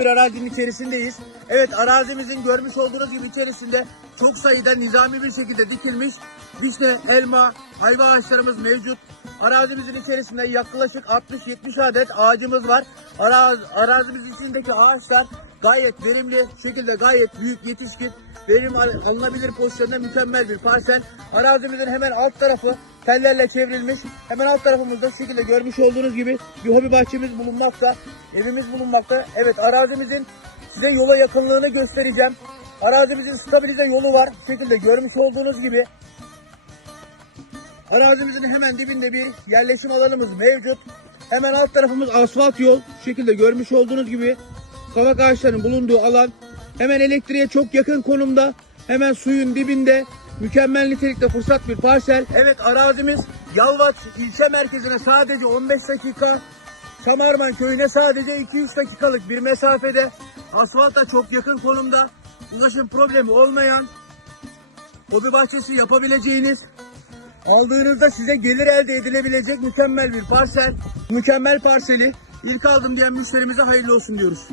bir arazinin içerisindeyiz. Evet arazimizin görmüş olduğunuz gibi içerisinde çok sayıda nizami bir şekilde dikilmiş vişne, elma, ayva ağaçlarımız mevcut. Arazimizin içerisinde yaklaşık 60-70 adet ağacımız var. Araz, arazimiz içindeki ağaçlar gayet verimli şekilde gayet büyük yetişkin verim al- alınabilir pozisyonda mükemmel bir parsel. Arazimizin hemen alt tarafı tellerle çevrilmiş. Hemen alt tarafımızda şu şekilde görmüş olduğunuz gibi bir hobi bahçemiz bulunmakta. Evimiz bulunmakta. Evet arazimizin size yola yakınlığını göstereceğim. Arazimizin stabilize yolu var. Bu şekilde görmüş olduğunuz gibi. Arazimizin hemen dibinde bir yerleşim alanımız mevcut. Hemen alt tarafımız asfalt yol. Şu şekilde görmüş olduğunuz gibi kavak ağaçlarının bulunduğu alan. Hemen elektriğe çok yakın konumda. Hemen suyun dibinde. Mükemmel nitelikte fırsat bir parsel. Evet arazimiz Yalvaç ilçe merkezine sadece 15 dakika. Samarman köyüne sadece 2-3 dakikalık bir mesafede. Asfalta çok yakın konumda. Ulaşım problemi olmayan hobi bahçesi yapabileceğiniz Aldığınızda size gelir elde edilebilecek mükemmel bir parsel. Mükemmel parseli ilk aldım diyen müşterimize hayırlı olsun diyoruz.